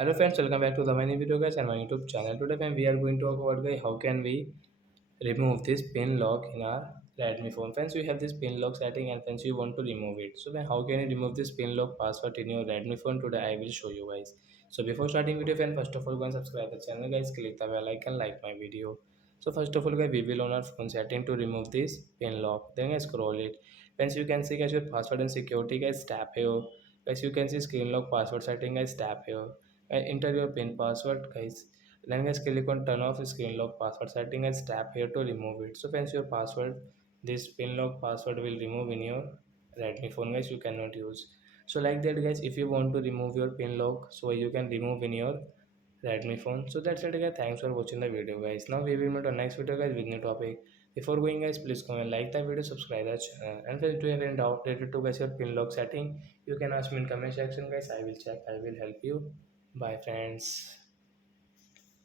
Hello friends, welcome back to the many video guys and my YouTube channel. Today when we are going to talk about guys how can we remove this pin lock in our Redmi phone. Friends, we have this pin lock setting and friends you want to remove it. So then how can you remove this pin lock password in your Redmi phone? Today I will show you guys. So before starting video friend, first of all go and subscribe the channel guys, click the bell icon, like my video. So first of all guys we will on our phone setting to remove this pin lock. Then guys scroll it. Friends you can see guys your password and security guys, tap here. Guys you can see screen lock password setting guys, tap here. Enter your pin password guys, then guys click on turn off screen lock password setting and tap here to remove it. So friends your password, this pin lock password will remove in your Redmi phone guys, you cannot use. So like that guys, if you want to remove your pin lock, so you can remove in your Redmi phone. So that's it guys, thanks for watching the video guys. Now we will meet on next video guys with new topic. Before going guys, please comment, like the video, subscribe the channel, and if you have any doubt related to guys your pin lock setting, you can ask me in comment section guys, I will check, I will help you. Bye friends.